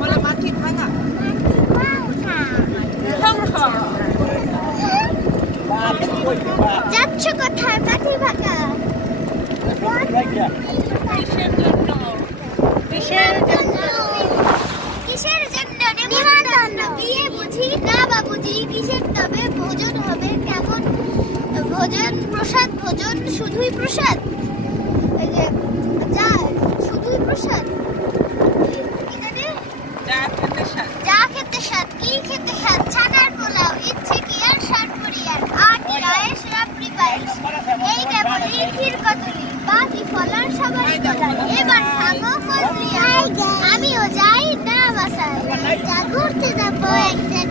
বলে মাটি ভাঙা যাচ্ছ কোথায় মাটি ভাঙা? কিসের জন্য? নিমন্ত্রণ। বিয়ে বুঝি না বাবুজি, কিসের তবে ভোজন হবে? কেমন ভোজন? প্রসাদ ভোজন, শুধুই প্রসাদ? এই যে যা শুধুই প্রসাদ, কি জানি যা খেতে স্বাদ, কি খেতে স্বাদ? ছানার পোলাও, ইচ্ছে কি আর সার পরিয়ার, আটি আয়েশ রাবড়ি পায়েস, এই কেবল এই ক্ষীর কদলি, বাকি ফলার সবার গলায়। এবার থামো ফজলি, আমিও যাই না বাসায়, যা ঘুরতে যাবো এক জায়গায়।